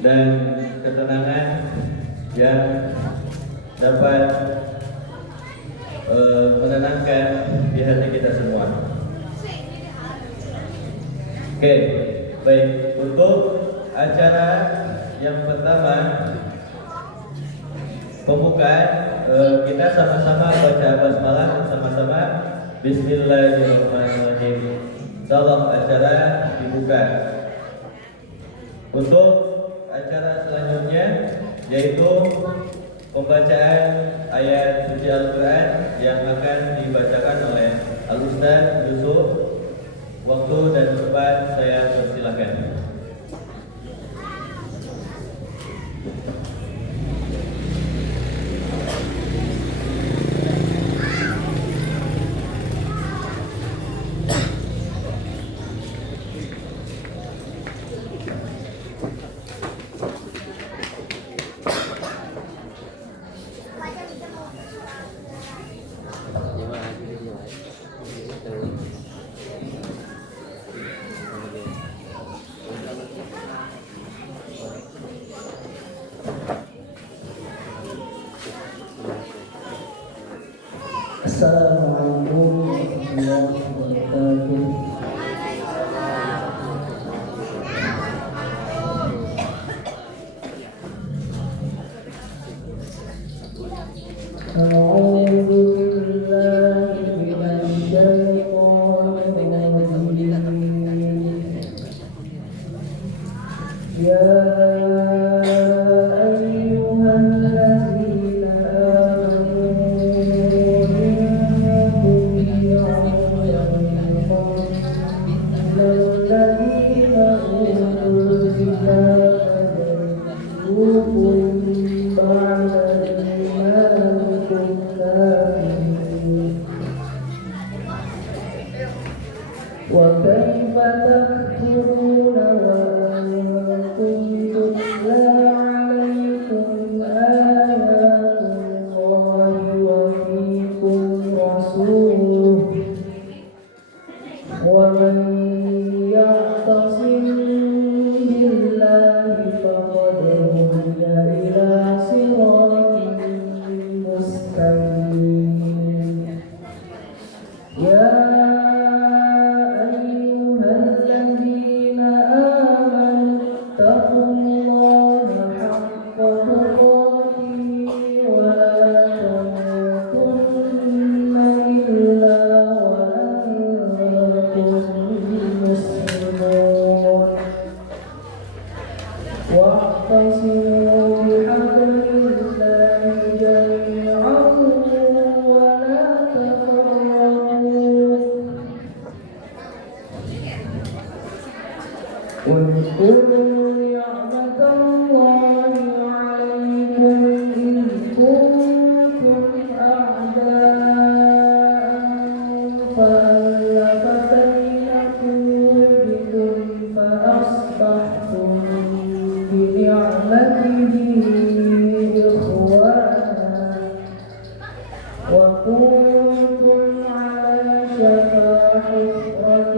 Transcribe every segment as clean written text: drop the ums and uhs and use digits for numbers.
dan ketenangan yang dapat menenangkan di hati kita semua. Oke, baik, untuk acara yang pertama pembukaan, kita sama-sama baca basmalah bersama-sama. Bismillahirrahmanirrahim. Insyaallah acara dibuka. Untuk acara selanjutnya yaitu pembacaan ayat suci Al-Quran yang akan dibacakan oleh Al-Ustaz Yusuf. Waktu dan tempat saya persilakan. Assalamualaikum warahmatullahi wabarakatuh. A'udzu billahi minasy syaithanir rajim. Ya وكيف تكفرون وأنتم تتلى عليكم آيات الله وفيكم رسوله ومن يعتصم بالله فقد هدي إلى صراط مستقيم. واعتصموا بحبل الله جميعا ولا تفرقوا واذكروا نعمة الله عليكم إذ كنتم أعداء فألف بين قلوبكم فأصبحتم بنعمته إخوانا وكنتم على شفا حفرة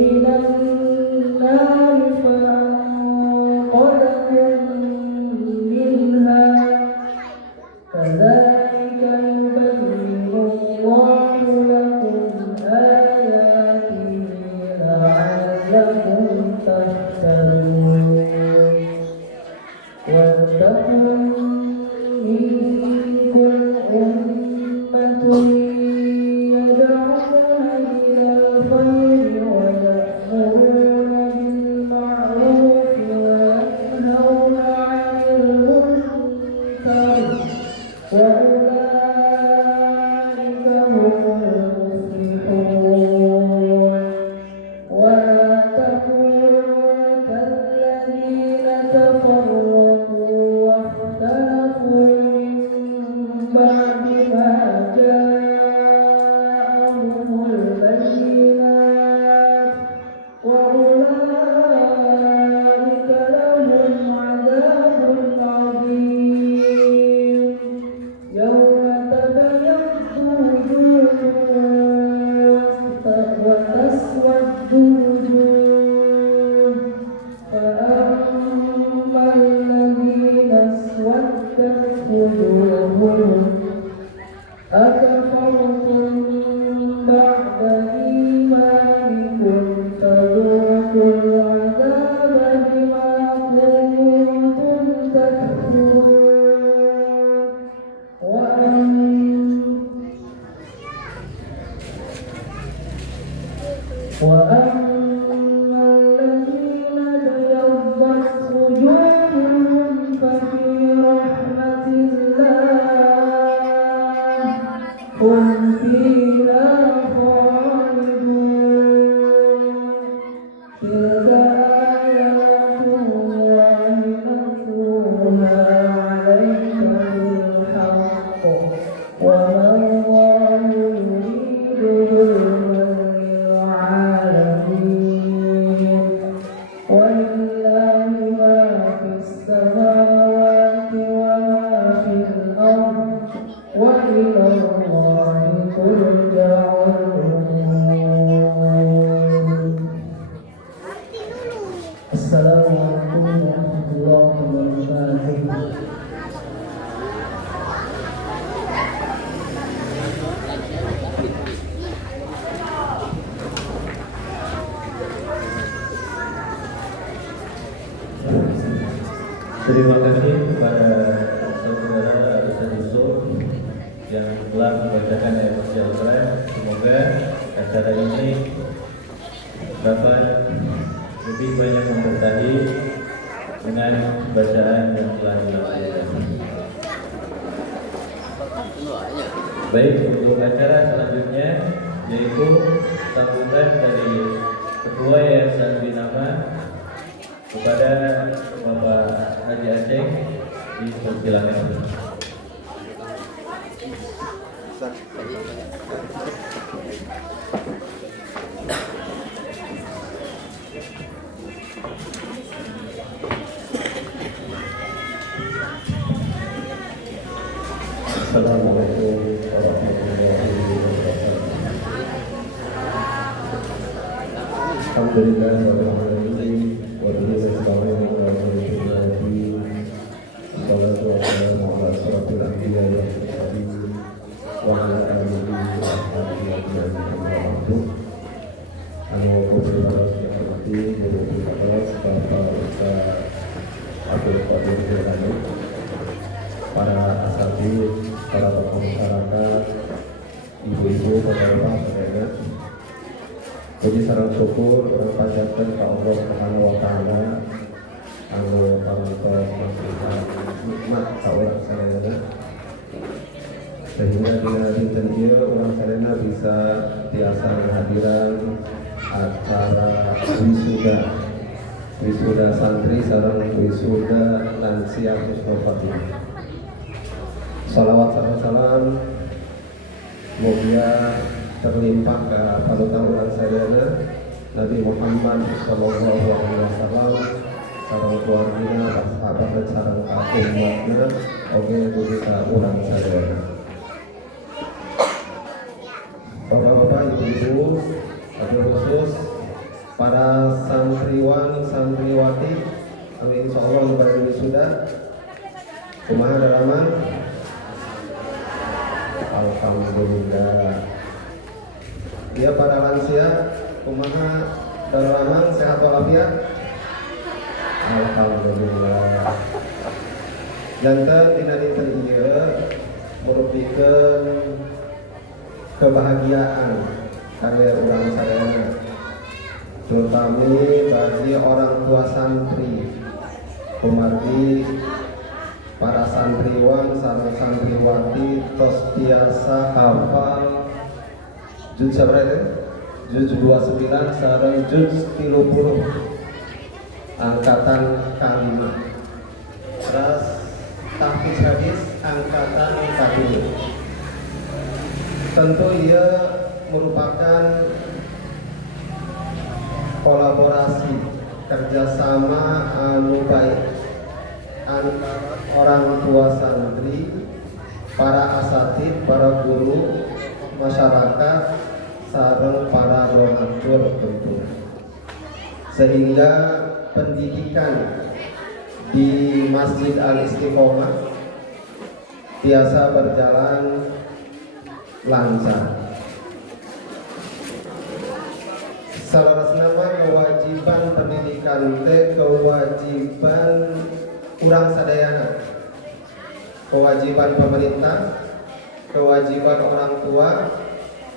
من النار فأنقذكم منها كذلك يبين الله لكم آياته لعلكم تهتدون. warahmatullahi wabarakatuh. Terima kasih kepada saudara Ustaz Yusuf yang telah membacakan ayat suci Al-Quran. Semoga acara ini dapat lebih banyak memberkahi dengan bacaan yang telah dilakukan. Baik, untuk acara selanjutnya yaitu sambutan dari Ketua Yayasan Binama kepada Bapak Haji Aceh, dipersilakan. Assalamualaikum warahmatullahi wabarakatuh. Alhamdulillah wa bihi nasta'inu ala al-hadi. Wassalatu wassalamu ala asyrafil anbiya wal mursalin wa ala alihi wa sahbihi ajma'in. Anu kubri baras yang hormati guru baras Bapak Ustaz Abdul Qadir Jailani, para asatidz, para tokoh masyarakat, ibu-ibu, bapak-bapak, saudara. Puji sareng syukur urang panjatkeun ka Allah Subhanahu wa taala anu parantos memberikan nikmat ka urang sadayana, sehingga dina dinten ieu urang sadayana bisa tiasa ngahadiran acara wisuda santri sareng wisuda lansia Mustofa. Salawat sareng salam mugia terlimpah ke panutan urang sadayana Nabi Muhammad sallallahu alaihi wasallam sareng keluargana, sahabat dan sareng ka umatna oge dugi ka urang sadayana. Bapak-bapak, ibu-ibu, wabil khusus para santriwan santriwati anu insyaallah bade wisuda, kumaha dalaman? Alhamdulillah. Dia para lansia, kumaha dalaman, sehat walafiat? Alhamdulillah. Janten dina dinten ieu merupakeun kebahagiaan kangge urang sadayana, terutama bagi orang tua santri. Kumargi para santriwan sareng santriwati tos biasa hafal juz sabarete? Juz 29 sareng juz 30 angkatan ka-5. Terus tahfiz hadis angkatan ka-2. Tentu ia merupakan kolaborasi kerjasama anu baik antara orang tua santri, para asatidz, para guru, masyarakat, sareng para donatur tentu, sehingga pendidikan di Masjid Al-Istiqomah biasa berjalan lancar. Salarasna mah kewajiban pendidikan teh kewajiban urang sadayana, kewajiban pemerintah, kewajiban orang tua,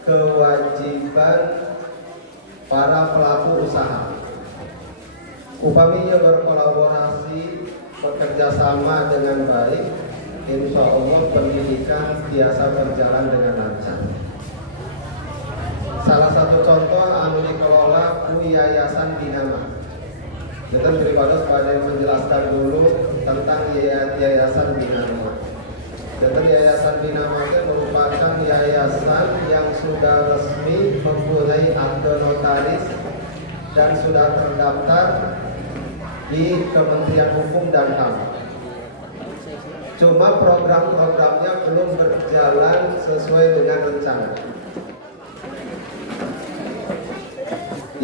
kewajiban para pelaku usaha. Upaminya berkolaborasi, bekerja sama dengan baik, insya Allah pendidikan biasa berjalan dengan lancar. Salah satu contoh anu dikelola ku Yayasan Binama. Kita beribadah pada menjelaskan dulu tentang Yayasan Binama. Dan Yayasan Binama itu merupakan yayasan yang sudah resmi mempunyai akte notaris dan sudah terdaftar di Kementerian Hukum dan HAM. Cuma program-programnya belum berjalan sesuai dengan rencana.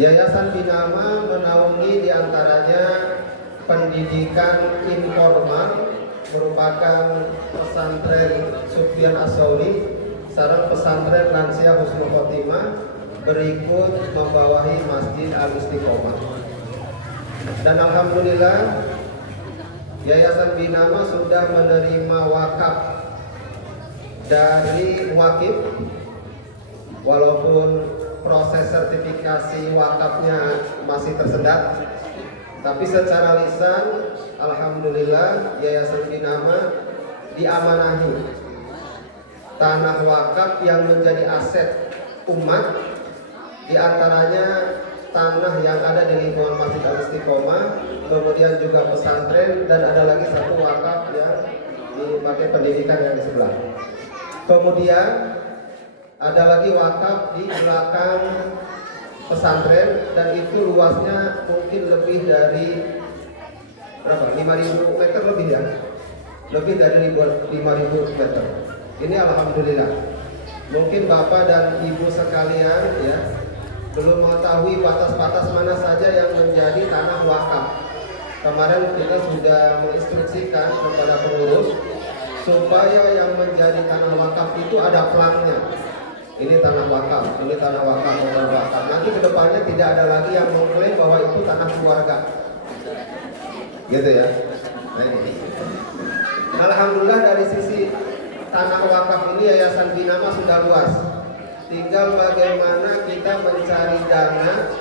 Yayasan Binama menaungi diantaranya pendidikan informal merupakan pesantren Sufyan As-Sauri sareng pesantren Lansia Husnul Khotimah berikut membawahi Masjid Al-Istiqomah. Dan alhamdulillah Yayasan Binama sudah menerima wakaf dari wakif, walaupun proses sertifikasi wakafnya masih tersendat, tapi secara lisan alhamdulillah Yayasan Binama diamanahi tanah wakaf yang menjadi aset umat, diantaranya tanah yang ada di lingkungan Masjid Al-Istiqomah, kemudian juga pesantren, dan ada lagi satu wakaf yang dipakai pendidikan yang di sebelah. Kemudian ada lagi wakaf di belakang pesantren, dan itu luasnya mungkin lebih dari berapa? 5.000 meter lebih ya? Lebih dari 5.000 meter. Ini alhamdulillah. Mungkin Bapak dan Ibu sekalian ya belum mengetahui batas-batas mana saja yang menjadi tanah wakaf. Kemarin kita sudah menginstruksikan kepada pengurus supaya yang menjadi tanah wakaf itu ada plangnya. Ini tanah wakaf, ini tanah wakaf, tanah wakaf. Nanti kedepannya tidak ada lagi yang mengklaim bahwa itu tanah keluarga. Gitu ya. Nah, ini. Alhamdulillah dari sisi tanah wakaf ini Yayasan Binama sudah luas. Tinggal bagaimana kita mencari dana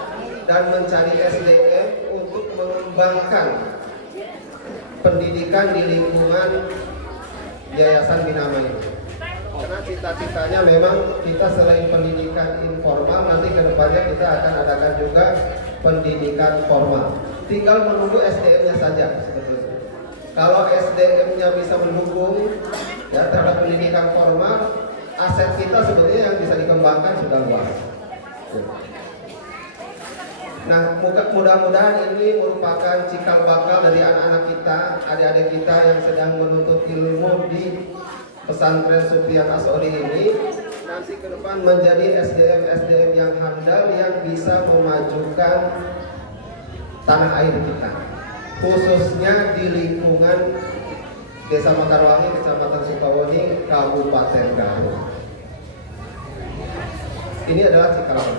dan mencari SDM untuk mengembangkan pendidikan di lingkungan Yayasan Binama ini. Karena cita-citanya memang kita selain pendidikan informal, nanti ke depannya kita akan adakan juga pendidikan formal. Tinggal menunggu SDM-nya saja sebetulnya. Kalau SDM-nya bisa mendukung ya terhadap pendidikan formal, aset kita sebetulnya yang bisa dikembangkan sudah luas. Nah, mudah-mudahan ini merupakan cikal bakal dari anak-anak kita, adik-adik kita yang sedang menuntut ilmu di pesantren Sufyan As-Sauri ini, nanti ke depan menjadi SDM-SDM yang handal yang bisa memajukan tanah air kita, khususnya di lingkungan Desa Mekarwangi, Kecamatan Sukawoni, Kabupaten Garut. Ini adalah cikal bakal.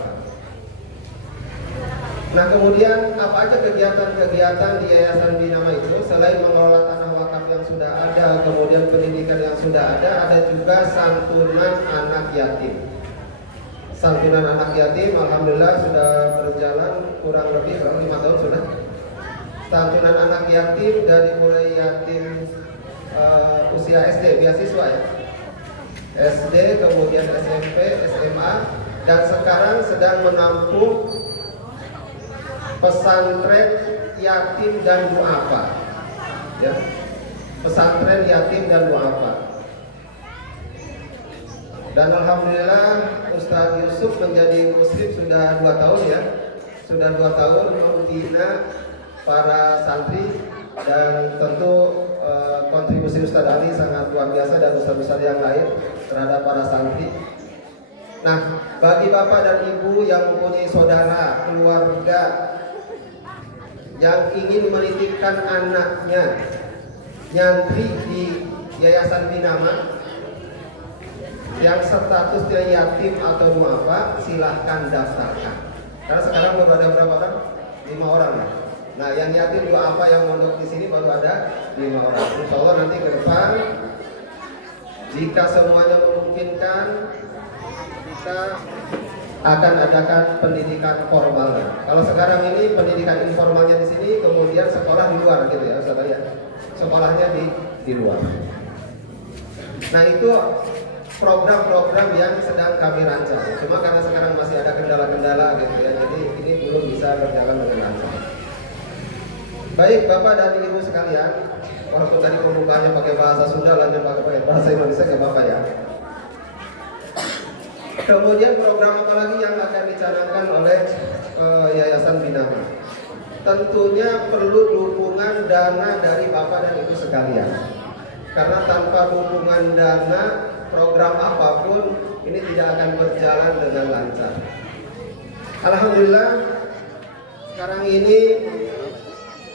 Nah, kemudian apa aja kegiatan-kegiatan di Yayasan Binama itu? Selain mengelola tanah wakaf yang sudah ada, kemudian pendidikan yang sudah ada juga santunan anak yatim. Santunan anak yatim, alhamdulillah sudah berjalan kurang lebih 5 tahun sudah. Santunan anak yatim dari mulai yatim usia SD, beasiswa ya, SD, kemudian SMP, SMA, dan sekarang sedang menampung pesantren yatim dan duafa, ya, pesantren yatim dan duafa. Dan alhamdulillah Ustaz Yusuf menjadi muslim sudah 2 tahun ya, sudah 2 tahun membina para santri, dan tentu kontribusi Ustaz Ali sangat luar biasa dan ustaz-ustaz yang lain terhadap para santri. Nah, bagi bapak dan ibu yang mempunyai saudara, keluarga yang ingin menitipkan anaknya nyantri di Yayasan Binama yang statusnya yatim atau duafa, silahkan daftarkan. Karena sekarang baru ada berapa orang? 5 orang. Nah, yang yatim duafa yang mondok di sini baru ada 5 orang. Insya Allah nanti ke depan, jika semuanya memungkinkan, kita akan adakan pendidikan formal. Kalau sekarang ini pendidikan informalnya di sini, kemudian sekolah di luar gitu ya, Ustaz ya. Sekolahnya di luar. Nah, itu program-program yang sedang kami rancang. Cuma karena sekarang masih ada kendala-kendala gitu ya, jadi ini belum bisa berjalan dengan lancar. Baik, Bapak dan Ibu sekalian, walaupun tadi pembukaannya pakai bahasa Sunda, lanjut pakai bahasa Indonesia nggak apa-apa ya. Kemudian program apa lagi yang akan dicanangkan oleh Yayasan Binama? Tentunya perlu dukungan dana dari Bapak dan Ibu sekalian. Karena tanpa dukungan dana, program apapun ini tidak akan berjalan dengan lancar. Alhamdulillah sekarang ini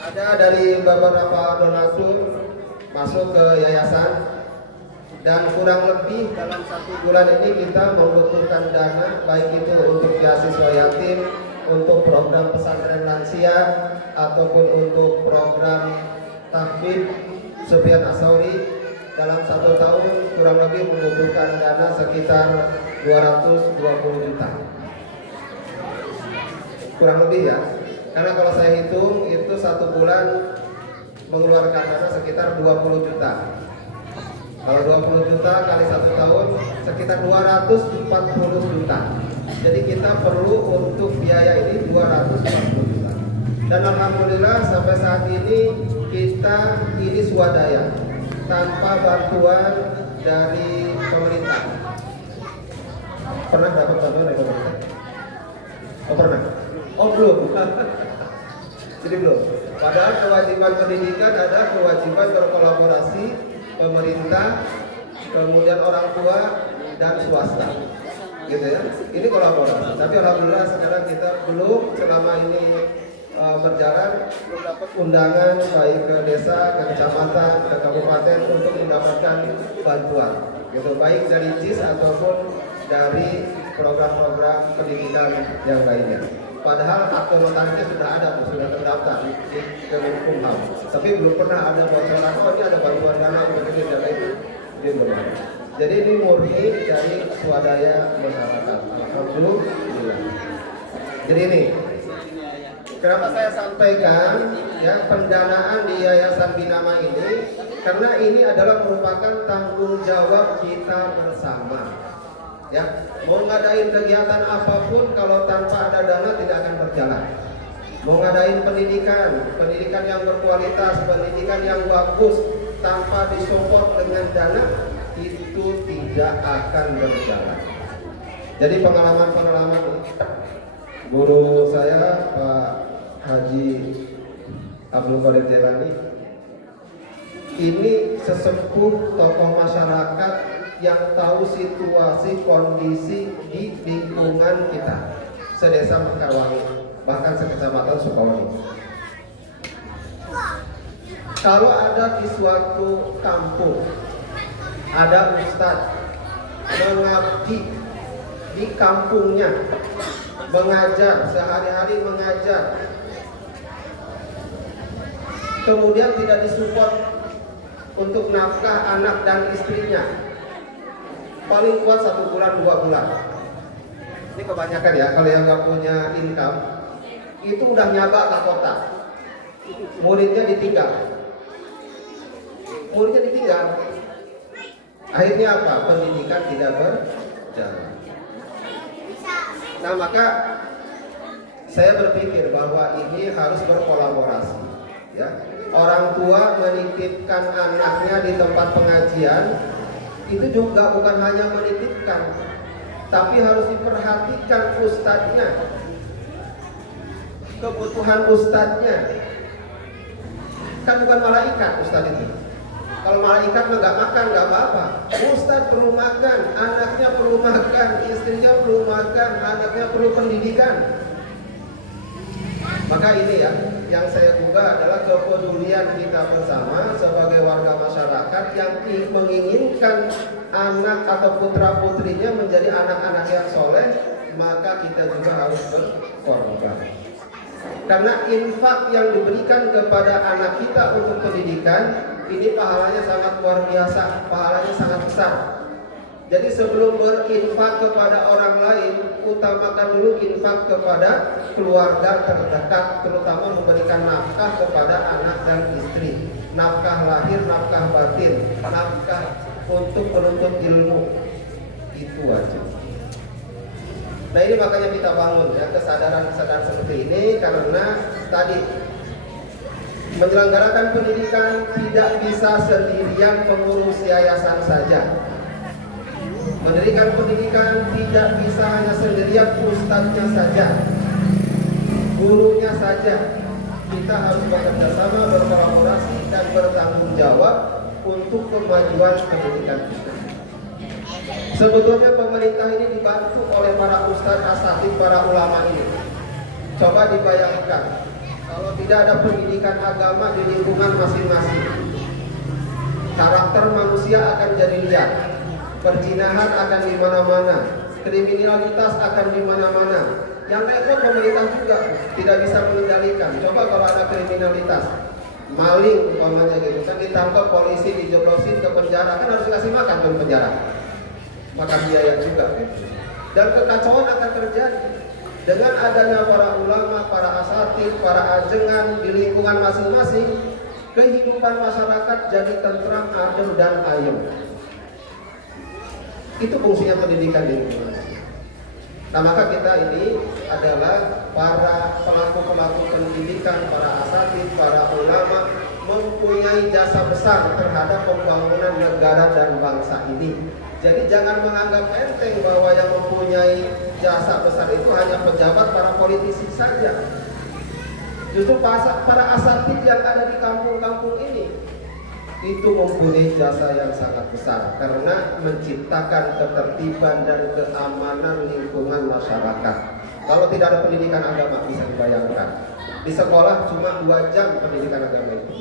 Ada dari beberapa donatur masuk ke yayasan, dan kurang lebih dalam 1 bulan ini kita membutuhkan dana, baik itu untuk beasiswa yatim, untuk program pesantren lansia, ataupun untuk program tahfidz Sufyan Ats-Tsauri. Dalam 1 tahun kurang lebih membutuhkan dana sekitar 220 juta. Kurang lebih ya, karena kalau saya hitung itu 1 bulan mengeluarkan dana sekitar 20 juta. Kalau 20 juta kali 1 tahun sekitar 240 juta. Jadi kita perlu untuk biaya ini 240 juta. Dan alhamdulillah sampai saat ini kita ini swadaya tanpa bantuan dari pemerintah. Pernah dapat bantuan dari pemerintah? Oh pernah? Oh belum. Jadi belum. Padahal kewajiban pendidikan ada kewajiban berkolaborasi pemerintah, kemudian orang tua dan swasta, gitu ya. Ini kolaborasi. Tapi alhamdulillah sekarang kita belum selama ini berjalan belum dapat undangan baik ke desa, ke kecamatan, ke kabupaten untuk mendapatkan bantuan, gitu. Baik dari JIS ataupun dari program-program pendidikan yang lainnya. Padahal akte notarisnya sudah ada, sudah terdaftar di Kemenkumham, tapi belum pernah ada bocoran. Oh ini ada bantuan dana untuk ini dan itu, belum ada. Jadi ini murni dari swadaya masyarakat. Alhamdulillah. Jadi ini, kenapa saya sampaikan ya pendanaan di Yayasan Binama ini? Karena ini adalah merupakan tanggung jawab kita bersama. Ya, mau ngadain kegiatan apapun kalau tanpa ada dana tidak akan berjalan. Mau ngadain pendidikan yang berkualitas, pendidikan yang bagus tanpa disupport dengan dana itu tidak akan berjalan. Jadi pengalaman guru saya Pak Haji Abdul Qadir Jailani ini sesepuh tokoh masyarakat yang tahu situasi kondisi di lingkungan kita, sedesa Mekarwangi, bahkan sekecamatan Sukawati. Kalau ada di suatu kampung ada ustadz mengabdi di kampungnya, mengajar sehari-hari mengajar, kemudian tidak disupport untuk nafkah anak dan istrinya, paling kuat 1 bulan 2 bulan. Ini kebanyakan ya, kalau yang nggak punya income itu udah nyaba ke kota, muridnya ditinggal. Akhirnya apa? Pendidikan tidak berjalan. Nah maka saya berpikir bahwa ini harus berkolaborasi. Ya, orang tua menitipkan anaknya di tempat pengajian itu juga bukan hanya menitipkan, tapi harus diperhatikan ustadznya, kebutuhan ustadznya. Kan bukan malaikat ustadz itu. Kalau malaikat nggak makan nggak apa-apa. Ustadz perlu makan, anaknya perlu makan, istrinya perlu makan, anaknya perlu pendidikan. Maka ini ya, yang saya gugah adalah kepedulian kita bersama sebagai warga masyarakat yang menginginkan anak atau putra putrinya menjadi anak-anak yang soleh, maka kita juga harus berkorban. Karena infak yang diberikan kepada anak kita untuk pendidikan ini pahalanya sangat luar biasa, pahalanya sangat besar. Jadi sebelum berinfak kepada orang lain, utamakan dulu infak kepada keluarga terdekat, terutama memberikan nafkah kepada anak dan istri, nafkah lahir, nafkah batin, nafkah untuk penuntut ilmu. Itu wajib. Nah ini makanya kita bangun ya kesadaran-kesadaran seperti ini, karena tadi menyelenggarakan pendidikan tidak bisa sendirian pengurus yayasan saja. Mendirikan pendidikan tidak bisa hanya sendirian ustadznya saja, gurunya saja. Kita harus bekerja sama, berkolaborasi dan bertanggung jawab untuk kemajuan pendidikan kita. Sebetulnya pemerintah ini dibantu oleh para ustadz asatidz, para ulama ini. Coba dibayangkan Kalau tidak ada pendidikan agama di lingkungan masing-masing, karakter manusia akan jadi liar, perzinahan akan di mana-mana, kriminalitas akan di mana-mana. Yang repot pemerintah juga tidak bisa mengendalikan. Coba kalau ada kriminalitas, maling umpamanya gitu kan, ditangkap polisi, dijeblosin ke penjara, kan harus kasih makan ke penjara, makan biaya juga gitu. Dan kekacauan akan terjadi. Dengan adanya para ulama, para asatid, para ajengan di lingkungan masing-masing, kehidupan masyarakat jadi tentram, adem dan ayem. Itu fungsinya pendidikan di lingkungan. Nah, maka kita ini adalah para pelaku-pelaku pendidikan, para asatid, para ulama, mempunyai jasa besar terhadap pembangunan negara dan bangsa ini. Jadi jangan menganggap enteng bahwa yang mempunyai jasa besar itu hanya pejabat, para politisi saja. Justru para asatid yang ada di kampung-kampung ini itu mempunyai jasa yang sangat besar karena menciptakan ketertiban dan keamanan lingkungan masyarakat. Kalau tidak ada pendidikan agama, bisa dibayangkan di sekolah cuma 2 jam pendidikan agama itu.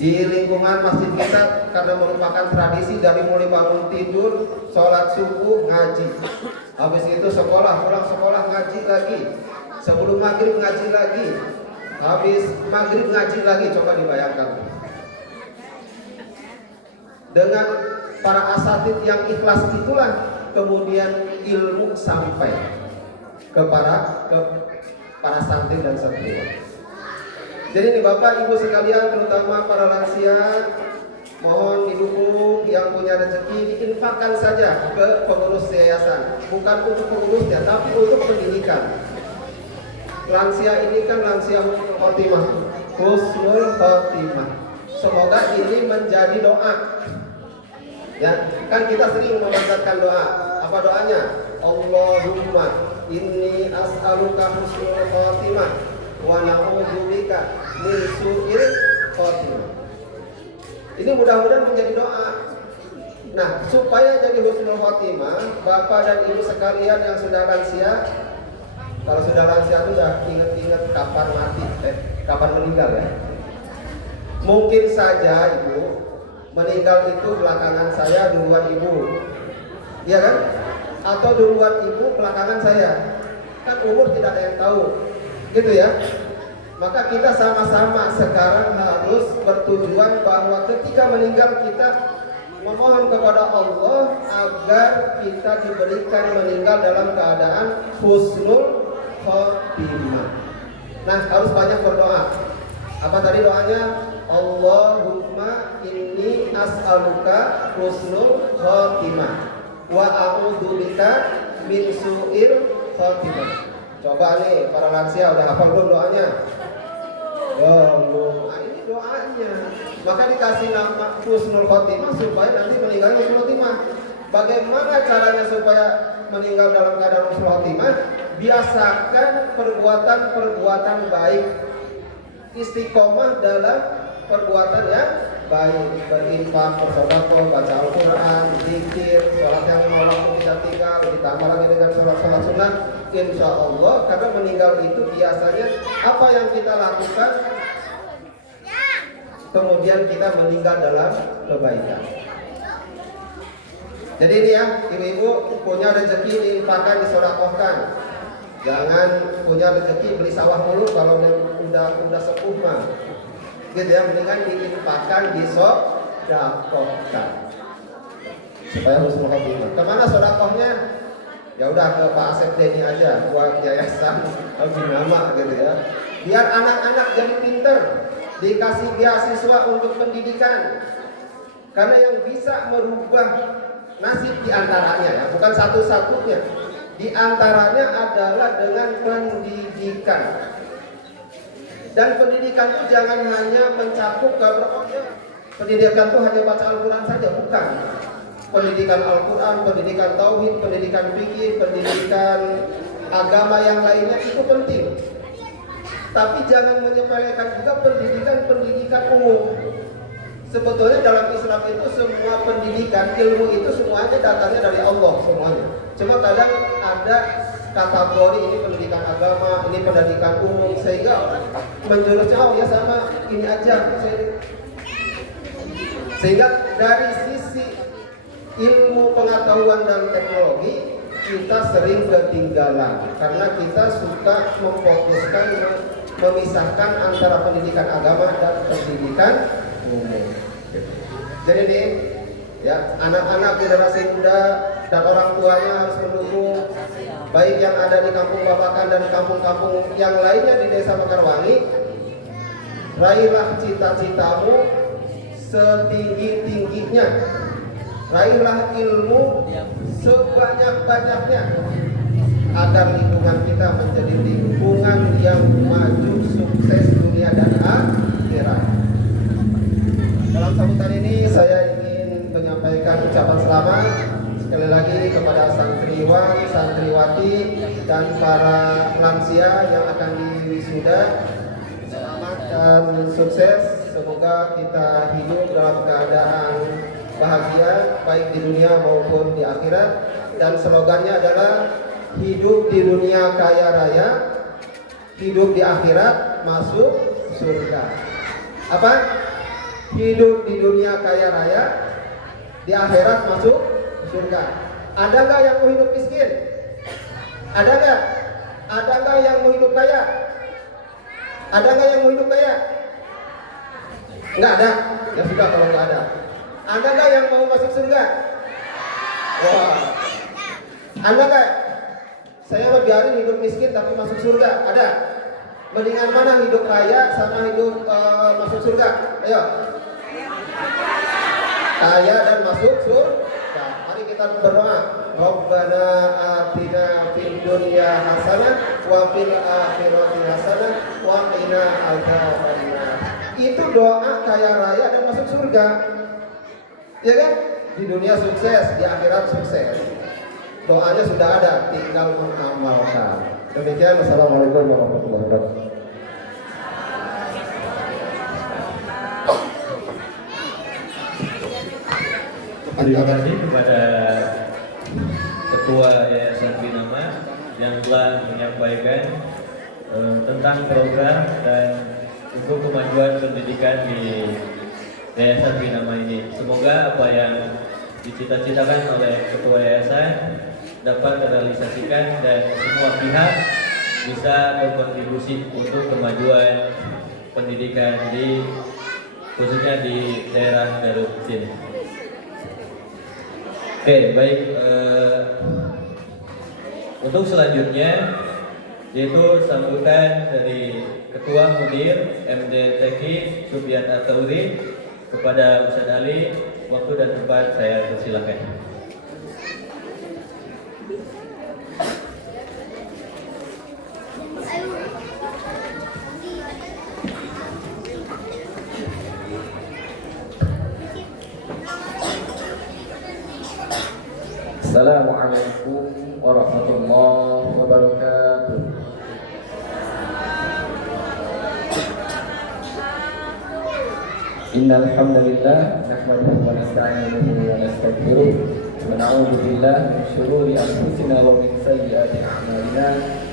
Di lingkungan masjid kita karena merupakan tradisi dari mulai bangun tidur, sholat subuh, ngaji. Habis itu sekolah, pulang sekolah ngaji lagi. Sebelum maghrib ngaji lagi. Habis maghrib ngaji lagi, coba dibayangkan. Dengan para asatid yang ikhlas itulah kemudian ilmu sampai ke para santri dan santriwan. Jadi ini Bapak Ibu sekalian, terutama para lansia, mohon didukung, yang punya rezeki diinfakkan saja ke pengurus yayasan, bukan untuk pengurusnya tapi untuk pendidikan. Lansia ini kan lansia husnul khotimah, husnul khotimah. Semoga ini menjadi doa. Ya, kan kita sering membacakan doa. Apa doanya? Allahumma inni as'aluka husnul khotimah wa na'udzubika min su'il khotimah. Ini mudah-mudahan menjadi doa. Nah, supaya jadi husnul khotimah, Bapak dan Ibu sekalian yang sudah lansia, kalau sudah lansia itu sudah ingat-ingat kapan mati, kapan meninggal ya. Mungkin saja Ibu meninggal itu belakangan saya, duluan Ibu, iya kan? Atau duluan Ibu belakangan saya. Kan umur tidak ada yang tahu, gitu ya. Maka kita sama-sama sekarang harus bertujuan bahwa ketika meninggal kita memohon kepada Allah agar kita diberikan meninggal dalam keadaan husnul khotimah. Nah, harus banyak berdoa. Apa tadi doanya? Allahumma inni as'aluka husnul khotimah wa a'udzubika min su'il khotimah. Coba nih para lansia udah hafal belum doanya? Belum. Nah, ini doanya. Maka dikasih nama husnul khotimah supaya nanti meninggal husnul khotimah. Bagaimana caranya supaya meninggal dalam keadaan husnul khotimah? Biasakan perbuatan-perbuatan baik. Istiqomah dalam perbuatan yang baik, berinfak, bersedekah, baca Al-Quran, zikir, sholat yang 5 waktu tidak tinggal, ditambah lagi dengan sholat-sholat sunnah. Insya Allah, karena meninggal itu biasanya apa yang kita lakukan, kemudian kita meninggal dalam kebaikan. Jadi ini ya, ibu-ibu punya rezeki diinfakkan, disedekahkan. Jangan punya rezeki beli sawah mulu kalau udah sepuh mah. Gitu ya, mendingan diinfakkan, disedekahkan supaya husnul khotimah. Kemana sedekahnya? Ya udah ke Pak Asep Denny aja buat yayasan Al-Jinama gitu ya. Biar anak-anak jadi pinter, dikasih beasiswa untuk pendidikan. Karena yang bisa merubah nasib diantaranya ya, bukan satu-satunya. Diantaranya adalah dengan pendidikan. Dan pendidikan itu jangan hanya mencakup pendidikan itu hanya baca Al-Quran saja, bukan. Pendidikan Al-Quran, pendidikan Tauhid, pendidikan Fikih, pendidikan agama yang lainnya itu penting. Tapi jangan menyepelekan juga pendidikan umum. Sebetulnya dalam Islam itu semua pendidikan, ilmu itu semuanya datangnya dari Allah semuanya. Cuma kadang ada kategori ini pendidikan agama, ini pendidikan umum, sehingga orang menjurusnya oh ya sama ini aja. Sehingga dari sisi ilmu pengetahuan dan teknologi kita sering ketinggalan karena kita suka memfokuskan memisahkan antara pendidikan agama dan pendidikan umum. Jadi nih ya, anak-anak generasi muda dan orang tuanya harus mendukung, baik yang ada di Kampung Babakan dan kampung-kampung yang lainnya di Desa Mekarwangi. Raihlah cita-citamu setinggi-tingginya, raihlah ilmu sebanyak-banyaknya agar lingkungan kita menjadi lingkungan yang maju, sukses dunia dan akhirat. Dalam sambutan ini saya ingin menyampaikan ucapan selamat sekali lagi kepada santriwan, santriwati dan para lansia yang akan diwisuda. Selamat dan sukses. Semoga kita hidup dalam keadaan bahagia baik di dunia maupun di akhirat. Dan slogannya adalah hidup di dunia kaya raya, hidup di akhirat masuk surga. Apa? Hidup di dunia kaya raya, di akhirat masuk surga. Ada nggak yang mau hidup miskin? Ada nggak? Ada nggak yang mau hidup kaya? Ada nggak yang mau hidup kaya? Nggak ada. Ya sudah kalau nggak ada. Ada nggak yang mau masuk surga? Wah. Ada nggak? Saya mau biarin hidup miskin tapi masuk surga. Ada? Mendingan mana hidup kaya sama hidup masuk surga? Ayo. Kaya dan masuk surga. Mari kita berdoa. Rabbana atina fid dunya hasanah wa fil akhirati hasanah wa qina adzabannar. Itu doa kaya raya dan masuk surga. Ya kan? Di dunia sukses, di akhirat sukses. Doanya sudah ada, tinggal mengamalkan. Demikian, wassalamualaikum warahmatullahi wabarakatuh. Terima kasih kepada Ketua Yayasan Binama yang telah menyampaikan tentang program dan untuk kemajuan pendidikan di Yayasan Binama ini. Semoga apa yang dicita-citakan oleh Ketua Yayasan dapat terrealisasikan dan semua pihak bisa berkontribusi untuk kemajuan pendidikan di khususnya di daerah Garut sini. Oke, baik. Untuk selanjutnya yaitu sambutan dari Ketua Mudir MDTQ Subian Atauri kepada Ustaz Ali. Waktu dan tempat saya persilakan. Assalamualaikum warahmatullahi wabarakatuh. Innal hamdalillah nahmaduhu wa nasta'inuhu wa nastaghfiruh wa na'udzu billahi min shururi anfusina wa min sayyiati a'malina.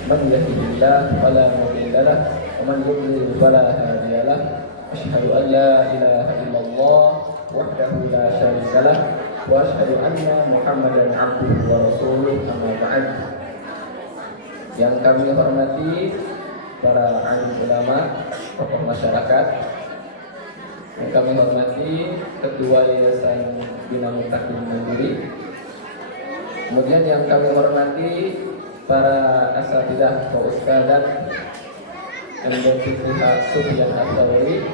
Man yahdihillahu fala mudilla lahu wa man yudlil fala hadiya lahu. Asyhadu an la ilaha illallah wahdahu la syarika lahu wa asyhadu anna Muhammadan abduhu wa rasuluh, amma ba'd. Yang kami hormati para alim ulama, tokoh masyarakat, yang kami hormati Ketua Yayasan Bina Mutakin Mandiri, kemudian yang kami hormati para asatidzah atau ustadzat MDTQ Subian Atauri,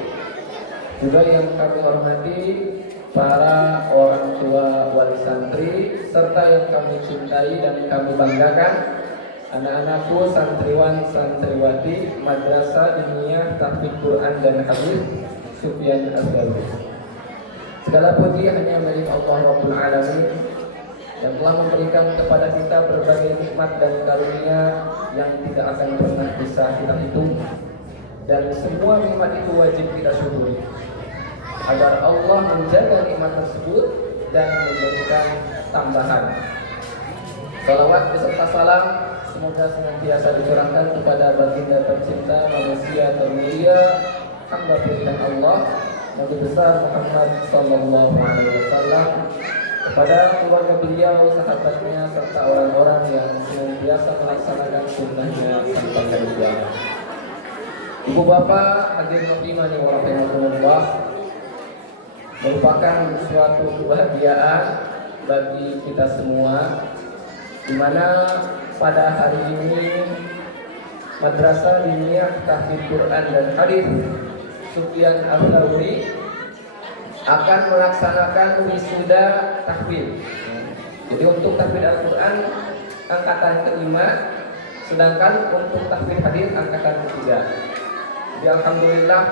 juga yang kami hormati para orang tua wali santri, serta yang kami cintai dan kami banggakan, anak-anakku santriwan santriwati Madrasah Diniyah Tahfidz Quran dan Hadis Subian Atauri. Segala puji hanya milik Allah Rabbul Alamin yang telah memberikan kepada kita berbagai nikmat dan karunia yang tidak akan pernah bisa kita hitung, dan semua nikmat itu wajib kita syukuri agar Allah menjaga nikmat tersebut dan memberikan tambahan. Salawat beserta salam semoga senantiasa dicurahkan kepada baginda tercinta manusia termulia, hamba pilihan Allah, Nabi besar Muhammad Sallallahu Alaihi Wasallam, kepada keluarga beliau, sahabatnya, serta orang-orang yang senantiasa melaksanakan sunnahnya sampai hari kiamat. Ibu bapak hadirin rahimani wa rahimakumullah, merupakan suatu kebahagiaan bagi kita semua, di mana pada hari ini Madrasah Diniyah Tahfidz Quran dan Hadis Sufyan Ats-Tsauri akan melaksanakan wisuda tahfidz. Jadi untuk tahfidz Al-Quran angkatan kelima, sedangkan untuk tahfidz hadis angkatan ketiga. Jadi alhamdulillah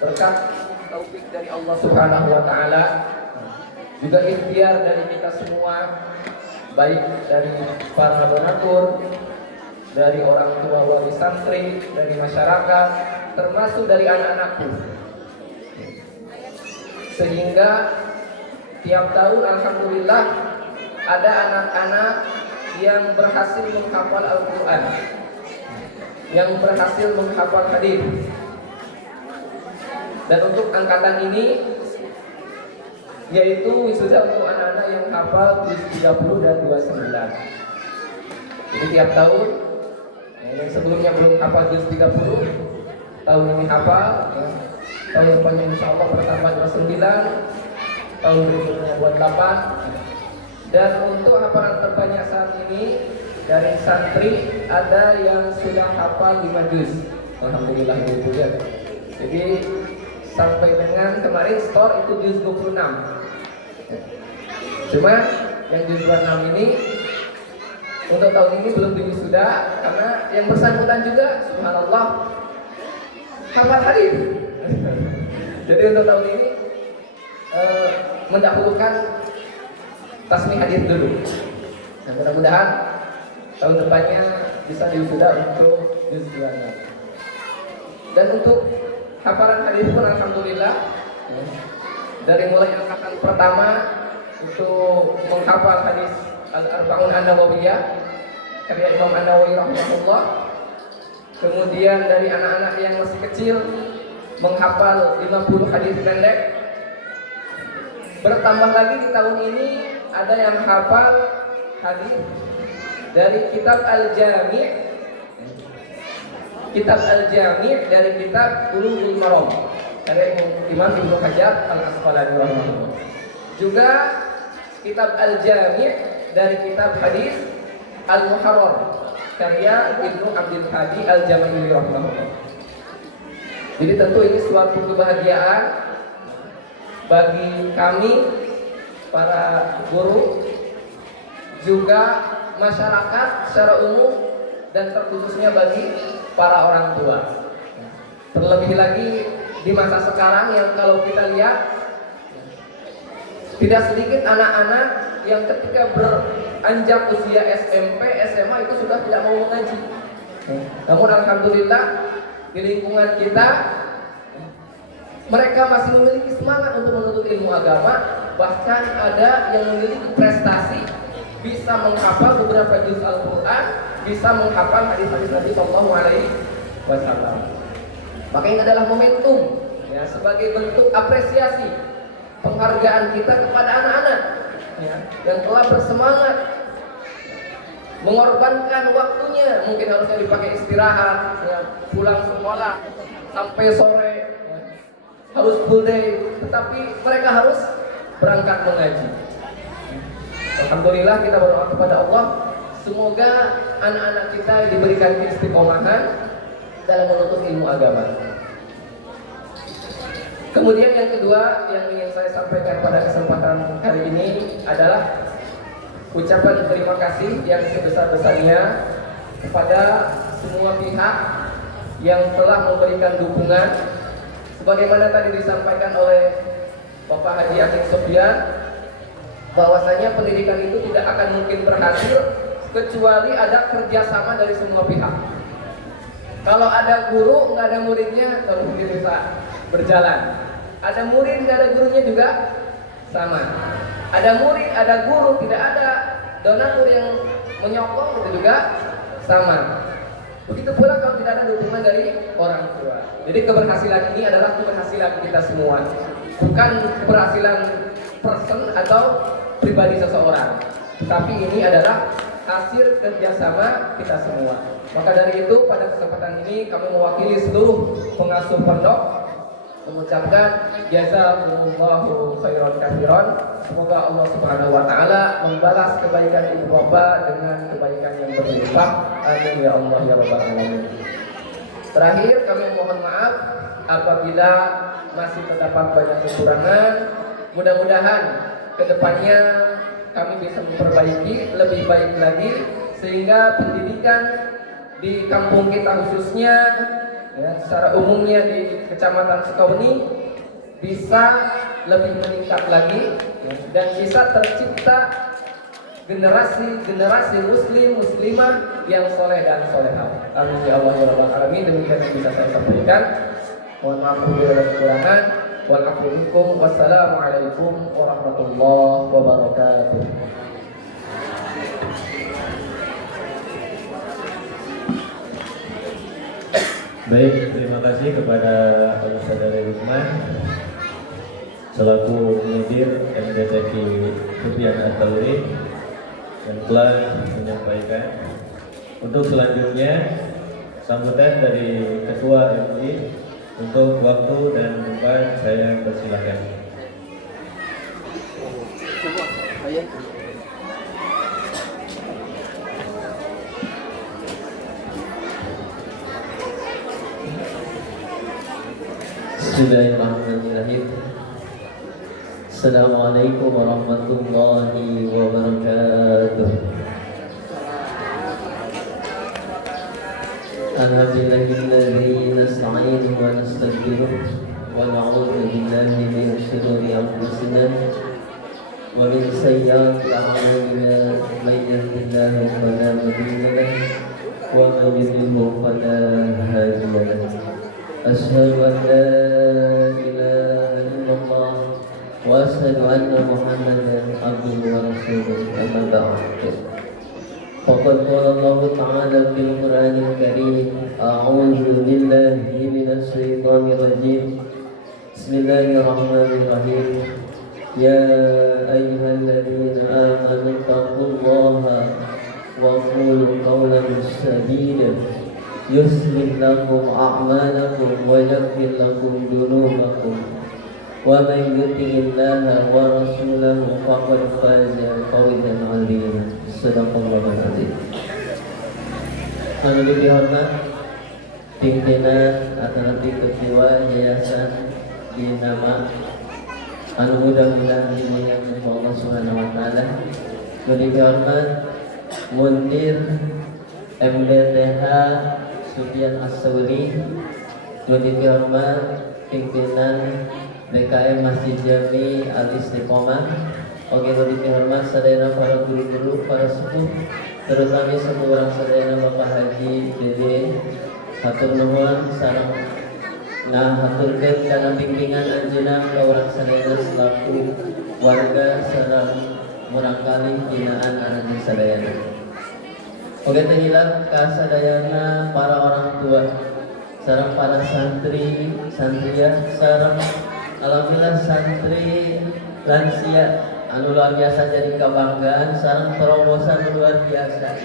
berkat taufik dari Allah Subhanahu wa taala, juga ikhtiar dari kita semua, baik dari para donatur, dari orang tua wali santri, dari masyarakat, termasuk dari anak-anakku. Sehingga tiap tahun alhamdulillah ada anak-anak yang berhasil menghafal Al-Quran, yang berhasil menghafal hadis. Dan untuk angkatan ini yaitu wisuda untuk anak-anak yang hafal juz 30 dan 29. Jadi tiap tahun yang sebelumnya belum hafal juz 30, tahun ini hafal, tahun depannya insya Allah bertambah 29, tahun berikutnya 28. Dan untuk hafalan terbanyak saat ini dari santri ada yang sudah hafal 5 juz. Alhamdulillah itu ya. Jadi sampai dengan kemarin store itu juz 26. Cuma yang juz 26 ini untuk tahun ini belum diwisuda karena yang bersangkutan juga subhanallah hafal hadis. Jadi untuk tahun ini mendahulukan tasmih hadis dulu. Nah, mudah-mudahan tahun depannya bisa diwisuda untuk juz 26. Dan untuk hafalan hadis pun alhamdulillah dari mulai angkatan pertama itu menghafal hadis Al-Arba'un An-Nawawiyah karya Imam An-Nawawi rahimahullah. Kemudian dari anak-anak yang masih kecil menghafal 50 hadis pendek. Bertambah lagi di tahun ini ada yang hafal hadis dari kitab Al-Jami'. Kitab Al-Jami' dari kitab Bulughul Maram karya Imam Ibnu Hajar Al-Asqalani rahimahullah. Juga kitab Al-Jami' dari kitab hadis Al-Muharrar karya Ibnu Abdul Hadi Al-Jamaili rahimahullah. Jadi tentu ini suatu kebahagiaan bagi kami para guru, juga masyarakat secara umum, dan terkhususnya bagi para orang tua. Terlebih lagi di masa sekarang yang kalau kita lihat tidak sedikit anak-anak yang ketika beranjak usia SMP, SMA itu sudah tidak mau mengaji. Namun alhamdulillah di lingkungan kita mereka masih memiliki semangat untuk menuntut ilmu agama. Bahkan ada yang memiliki prestasi bisa menghafal beberapa juz Al-Quran, bisa menghafal hadis-hadis Nabi Sallallahu Alaihi Wasallam. Maka ini adalah momentum ya, sebagai bentuk apresiasi penghargaan kita kepada anak-anak ya, yang telah bersemangat mengorbankan waktunya, mungkin harusnya dipakai istirahat ya, pulang sekolah sampai sore ya, harus full day, tetapi mereka harus berangkat mengaji. Alhamdulillah kita berdoa kepada Allah, semoga anak-anak kita diberikan keistiqomahan dalam menuntut ilmu agama. Kemudian yang kedua yang ingin saya sampaikan pada kesempatan hari ini adalah ucapan terima kasih yang sebesar-besarnya kepada semua pihak yang telah memberikan dukungan. Sebagaimana tadi disampaikan oleh Bapak Haji Akik Sofyan, bahwasanya pendidikan itu tidak akan mungkin berhasil kecuali ada kerjasama dari semua pihak. Kalau ada guru nggak ada muridnya, kalau mungkin bisa berjalan. Ada murid nggak ada gurunya juga sama. Ada murid, ada guru, tidak ada donatur yang menyokong itu juga sama. Begitu pula kalau tidak ada dukungan dari orang tua. Jadi keberhasilan ini adalah keberhasilan kita semua, bukan keberhasilan person atau pribadi seseorang, tapi ini adalah hasil kerjasama kita semua. Maka dari itu pada kesempatan ini kami mewakili seluruh pengasuh pondok mengucapkan jazakumullahu khairan katsiran. Semoga Allah Subhanahu wa taala membalas kebaikan ibu bapak dengan kebaikan yang berlimpah. Amin ya Allah ya rabbal alamin. Terakhir kami mohon maaf apabila masih terdapat banyak kekurangan. Mudah-mudahan kedepannya kami bisa memperbaiki lebih baik lagi sehingga pendidikan di kampung kita khususnya ya, secara umumnya di Kecamatan Sukabumi bisa lebih meningkat lagi ya, dan bisa tercipta generasi muslim muslimah yang soleh dan solehah. Amin ya Allah ya rabbal alamin. Demikian yang bisa saya sampaikan. Mohon maaf bila ada kekurangan. Wassalamualaikum warahmatullahi wabarakatuh. Baik, terima kasih kepada Saudara Lukman selaku Mudir MDTQ Sufyan At-Tauri yang telah menyampaikan. Untuk selanjutnya sambutan dari Ketua MUI untuk waktu dan tempat saya persilahkan. Bismillahirrahmanirrahim. Assalamualaikum warahmatullahi wabarakatuh. Alhamdulillahilladzi nasta'inu wa nastaghfiruh wa na'udzu billahi min shururi anfusina wa min sayyiati a'malina. May yahdihillahu fala mudilla lahu wa may yudlilhu fala hadiya lahu. Asyhadu an la ilaha illallah wa asyhadu anna Muhammadan abduhu wa rasuluh. Amma ba'd. Faqad qala Allah Ta'ala fil Qur'anil Karim, a'udzu billahi minasy syaithanir rajim. Bismillahirrahmanirrahim. Ya ayyuhalladzina amanu taqullaha wa qulu qawlan sadida yuslih lakum a'malakum wa yaghfir lakum dhunubakum wa man yuti'illaha wa rasulahu faqad faza fawzan 'azima. Shadaqallahu adzim. Anu dihormat pimpinan atau ketua Yayasan Dinama anu mudah-mudahan dimuliakan Allah Subhanahu wa taala. Anu dihormat Mundir MDTH Sufyan As-Sauri. Anu dihormat pimpinan DKM Masjid Jami Al-Istiqomah. Oke, lebih dihormat sadayana para guru-guru, para sepuh, terutama semua orang sadayana Bapak Haji Dede hatur nuhun sareng ngahaturkeun kana bimbingan anjeunna ka urang sadayana selaku warga sareng murangkalih binaan aranjeun sadayana. Oke, teh hilap ka sadayana para orang tua sareng para santri, santriah sareng alhamdulillah santri lansia anu luar biasa jadi kebanggaan sareng terobosan luar biasa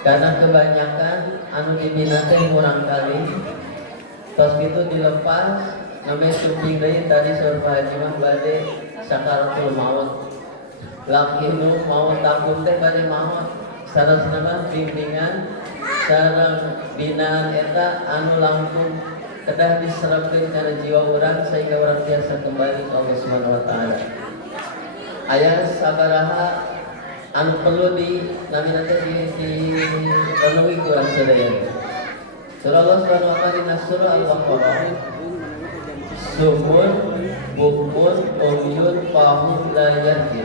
karena kebanyakan anu dibina teh kurang kali tos gitu dilepas namanya syuting deui tadi saur Pak Haji mah bade sakaratul maut laki nu maut takut teh bade maut sareng bimbingan sareng binaan eta anu langkung kedah diserapkeun kana jiwa urang sehingga urang biasa kembali ke Allah Subhanahu wa taala. Aya sabaraha anu perlu namina teh dipenuhi ku urang sadaya. Surah Allah Subhanahu wa taala dina surah Al-Baqarah. Sumun bukun umyun fahum la yahdi.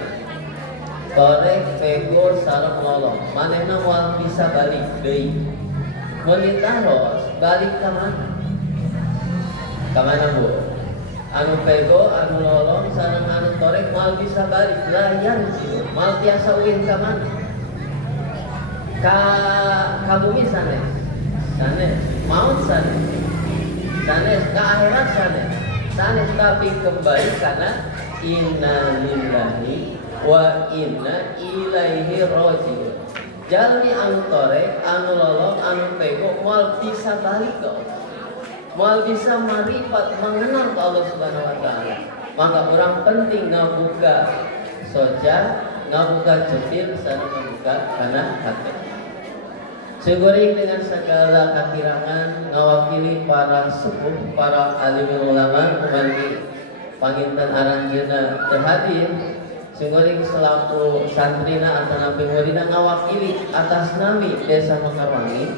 Korek pego sareng lolong. Manehna moal bisa balik deui. Mun ditaros balik ka mana? Ka mana Bu? Anu pego, anu lolong, sareng anu torek mal bisa balik layan sih, mal tiasa uin ka mana? ka bumi sanes, maut sanes, ka akhirat sanes, tapi kembali karena inna lillahi wa inna ilaihi rajiun. Jalmi anu torek, anu lolong, anu pego, mal bisa balik ke Allah, mal bisa marifat mengenal ke Allah Subhanahu Wa Taala. Maka orang penting ngabuka soja, ngabuka jepil, sana ngabuka karena hati. Syukuring dengan segala kekirangan ngawakili para sepuh, para alim ulama, umargi panginten aranjeuna terhadir. Syukuring selaku santrina atau nabi muridina ngawakili atas nami Desa Mekarwangi,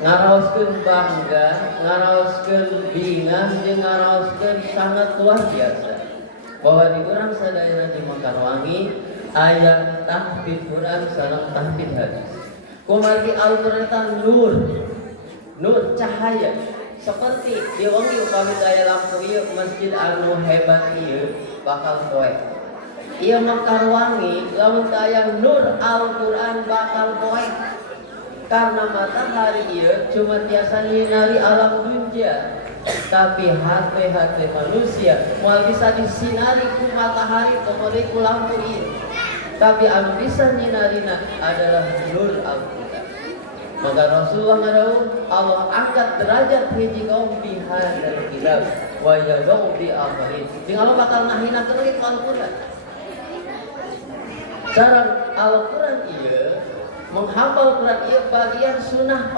ngaraoskeun bangga, ngaraoskeun bingah, jeung ngaraoskeun sangat luar biasa bahwa di urang sadayana di Mekarwangi aya tahfidz Quran sareng tahfidz hadis. Kumargi Al-Quran nur cahaya seperti diwangi upami daya lampu ieu masjid anu hebat ieu bakal poe. Ieu Mekarwangi lamun daya nur Al-Quran bakal poe. Karena matahari ieu cuma tiasa nyinari alam dunia, tapi hati manusia moal bisa disinari ku matahari kemudian ku lampu ieu. Tapi anu bisa nyinarina adalah nur Al-Quran. Maka Rasulullah ngadawuh Allah angkat derajat hiji kaum bihadzal kitab wa yadau bi akharin. Jeung Allah bakal ngahinakeun lagi ku Al-Quran. Cara Al-Quran ieu menghafal Quran ieu bagian sunah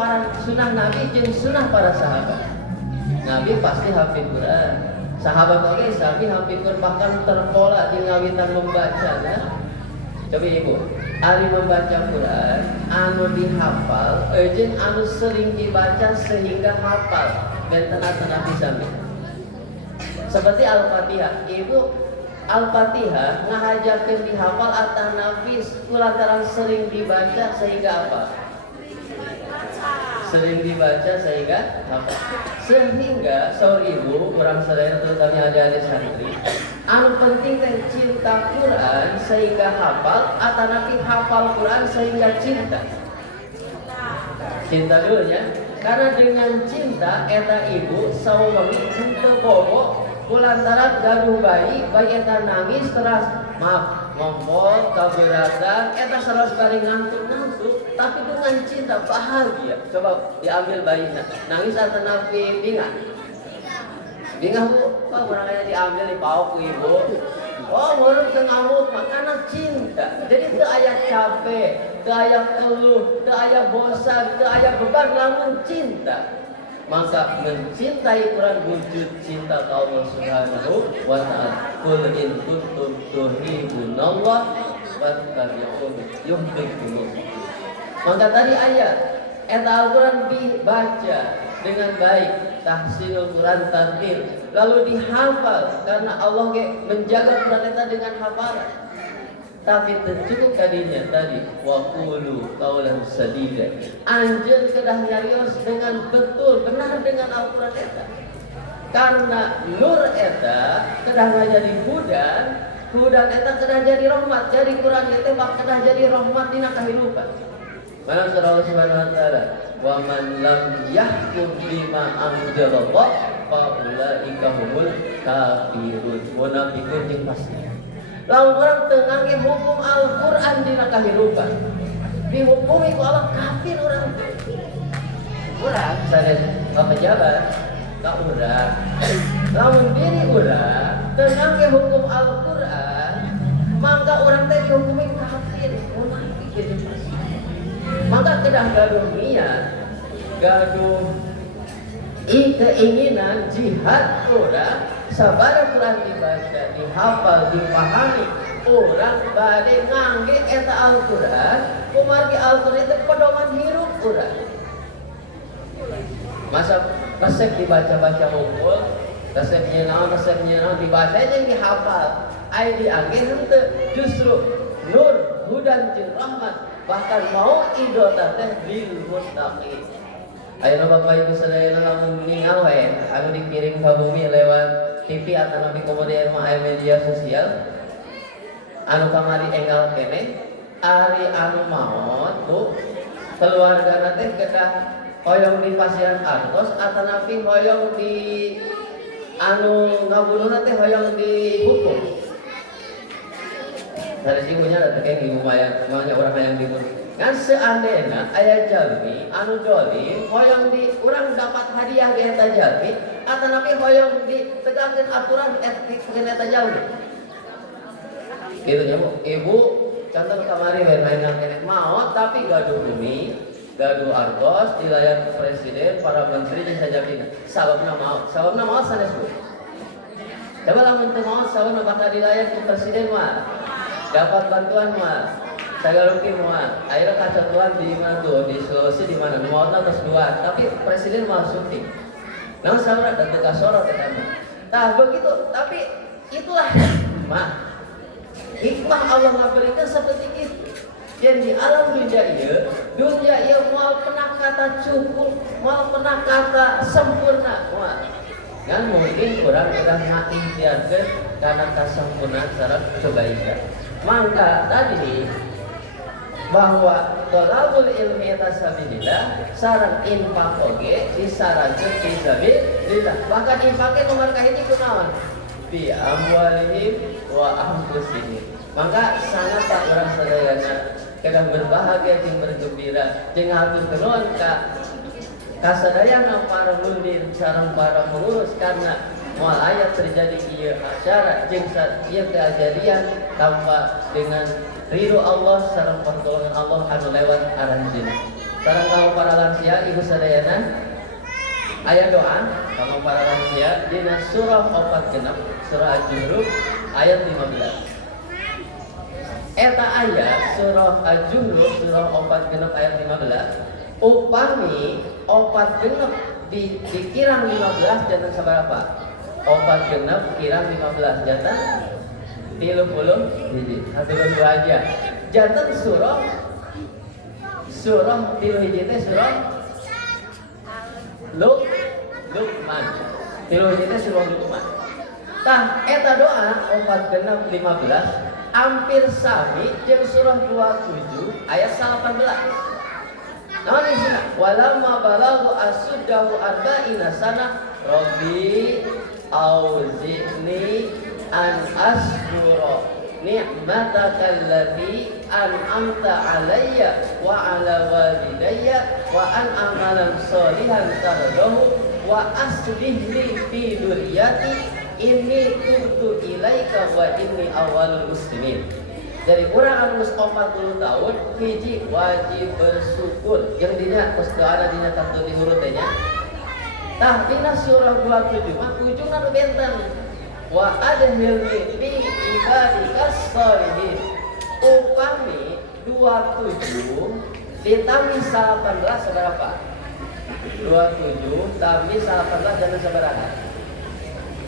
Nabi jeung sunah para sahabat. Nabi pasti hafid Quran. Sahabat oge sami hafid Quran bahkan terpola jeung ngawitan membaca ya. Coba ibu, ari membaca Quran, anu dihafal, jeung anu sering dibaca sehingga hafal dan tenang bisa. Seperti Al-Fatihah, ibu Al-Fatihah ngahajakeun dihafal atau nafis kulantaran sering dibaca sehingga apa? Sering dibaca sehingga hafal. Sehingga saur ibu, orang sadaya terutama adik-adik santri, anu penting teh cinta Quran sehingga hafal atau nanti hafal Quran sehingga cinta. Cinta dulu ya. Karena dengan cinta eta ibu saumami henteu bobo kulantaran gaduh bayi eta nangis teras maaf ngompol keberatan eta saras bari ngantuk-ngantuk tapi dengan cinta bahagia. Coba diambil bayinya nangis atau nabi bingah bu, kok orangnya diambil dipauk ku ibu. Oh menurut ngamuk makana cinta. Jadi teu aya capek, teu aya keluh, teu aya bosan, teu aya beban lamun cinta. Maka mencintai Quran wujud cinta Allah Subhanahu wa ta'ala. Qul in kuntum tuhibbunallah fattabi'uni yuhibbukumullah. Maka tadi ayat eta Al-Quran dibaca dengan baik, tahsinul Quran tartil, lalu dihafal karena Allah menjaga Quran eta dengan hafalan. Tapi tercukup tadinya tadi wa qulu qaulan sadida. Anjeun kedah nyarios dengan betul benar dengan Al-Qur'an eta. Karena nur eta kedah jadi hudan eta kedah jadi rahmat. Jadi Quran eta bak kedah jadi rahmat dina kahirupan. Mana surah Allah Subhanahu wa taala, wa man lam yahkum bima anzalallah fa ulaika humul kafirun. Munafiqun jeung fasik. Lalu orang tengah hukum Al-Quran di kahirupan dihukumi ku Allah kafir orang saya pejabat tak urang lamun diri urang tengah hukum Al-Quran maka orang teh dihukumi kafir maka kedah gaduh niat gaduh keinginan jihad orang sabara Quran dibaca, dihafal, dipahami, orang bade ngangge eta Al-Quran, kumargi Al-Quran itu pedoman hirup orang. Masa resep dibaca-baca hukum, resepnya naon dibaca yang dihafal, ai diangge henteu justru nur, hudan jeung rahmat, bahkan mau idota teh lil muttaqin. Ayeuna Bapak Ibu sadayana lamun ningal we, anu dikirim ka bumi lewat TV atau nabi kemudian media sosial anu kamari enggal kene ari anu maot tuh keluarga nanti kedah hoyong di pasien artos atau napi hoyong di anu ngabunuh nanti hoyong dihukum. Dari ibunya ada kayak ibu maunya orang yang dibunuh. Kan seandainya ayah jalmi anu joli hoyong di orang dapat hadiah di eta jalmi atau napi hoyong di tegakkan aturan etik dengan eta jalmi. Gitu ya bu, ibu contoh kemarin main nenek mau tapi gaduh bumi, gaduh argos di layar presiden, para menteri dan sajabina. Sababna mau sanes bu. Coba lah menteri mau sababna bakal di layar ke presiden mah, dapat bantuan mah. Saya lukin mah, akhirnya kaca tuan di mana tuh di Sulawesi di mana mau terus dua, tapi presiden malah syuting. Nah sahabat dan tegas sorot ya kan. Nah begitu, tapi itulah mah. Hikmah Allah memberikan seperti itu. Dan di alam dunia ia mau pernah kata cukup, mau pernah kata sempurna. Wah, kan mungkin kurang sudah mengikhtiarkan karena kesempurnaan secara kebaikan. Maka tadi bahwa thalabul ilmi tasabilillah sareng infak oge disarankeun fi sabilillah. Bahkan infaknya nomor kahiji kunaon? Bi amwalihim wa anfusihim. Maka sangat tak orang sadayana kedah berbahagia jeung bergembira jeung hatur nuhun ka kasadayana para mundir sareng para pengurus karena moal aya terjadi ieu acara jeung ieu kejadian tanpa dengan ridho Allah sareng pertolongan Allah anu lewat aranjeun. Sareng kaum para lansia ibu sadayana aya doa kaum para lansia dina surah 46 surah Al-Zukhruf ayat 15. Eta ayat surah Al-Zukhruf surah 46 ayat 15 upami 46 dikirang 15 jantan sabarapa 46 kirang 15 jantan 30 hiji hasilun dua aja jantan surah 30 hiji teh surah Luqman 30 hiji teh surah Luqman. Tah eta doa 46 15 hampir sami jeung surah 27 ayat 18. Naon isina? Walamma balagha asuddahu arba'ina sana rabbi auzi'ni an asbura ni'mataka allati an'amta alayya wa ala walidayya wa an amalan sholihan tardahu wa aslih li fi dzurriyyati inni tubtu ilaika wa inni awalul muslimin. Jadi orang anu 40 tahun hiji wajib bersyukur jeung dina geus teu ada dina kartu diurut teh nya. Tah dina surah 27 mah ujungna nu benteng wa adhilni fi ibadikas sholihin. Upami 27 ditambah 18 berapa? 27 tambah 18 jangan sabaraha?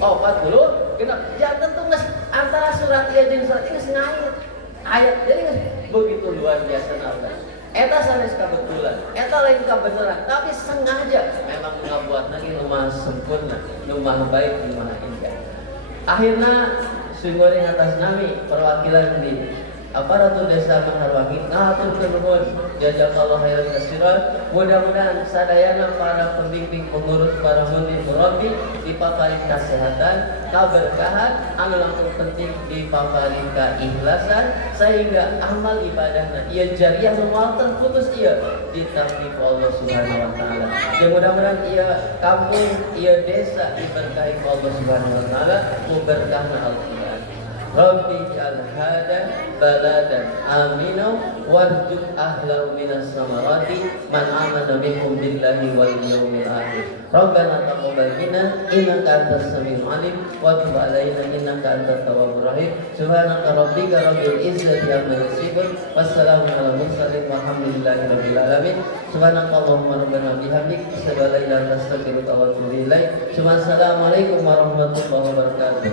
Oh 40 genep jantan tuh nges antara surat ieu jeung surat ieu ngait ayat jadi nges begitu luar biasa Allah. Eta sanes kebetulan, eta lain kebenaran, tapi sengaja memang ngabuat lagi rumah sempurna, rumah baik, rumah indah. Akhirnya sungguh atas nami perwakilan di aparatur desa Maharwangi ngaturkeun nuhun jazakallahu khairan katsiran. Mudah-mudahan sadayana para pembimbing pengurus para mundir murabbi dipaparing kesehatan, keberkahan, anu langkung penting dipaparing keikhlasan sehingga amal ibadahna ieu jariyah nu moal terputus ieu ditampi ku Allah Subhanahu wa taala. Ya mudah-mudahan ieu kampung, ieu desa diberkahi ku Allah Subhanahu wa taala, berkahna Al-Qur'an. Rabbi ja'al hada baladan amina warzuq ahlahu minas samarati man amana minhum billahi wal yawmil akhir. Rabbana taqabbal minna innaka antas samiul alim wa tub alaina innaka antat tawwabur rahim. Subhanaka rabbika rabbil izzati amma yasifun wassalamu alal mursalin walhamdulillahi rabbil alamin. Subhanakallahumma rabbana bihamdik asyhadu an la ilaha illa anta astaghfiruka wa atubu ilaik. Assalamualaikum warahmatullahi wabarakatuh.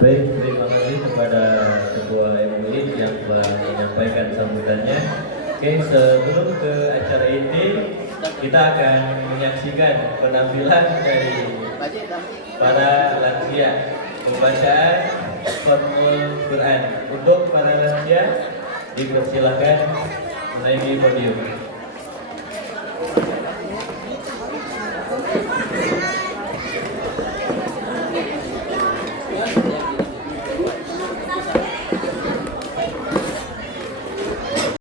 Baik, terima kasih kepada Ketua MUI yang telah menyampaikan sambutannya. Oke, sebelum ke acara ini kita akan menyaksikan penampilan dari para lansia pembacaan Khatmul Quran. Untuk para lansia dipersilakan menaiki podium.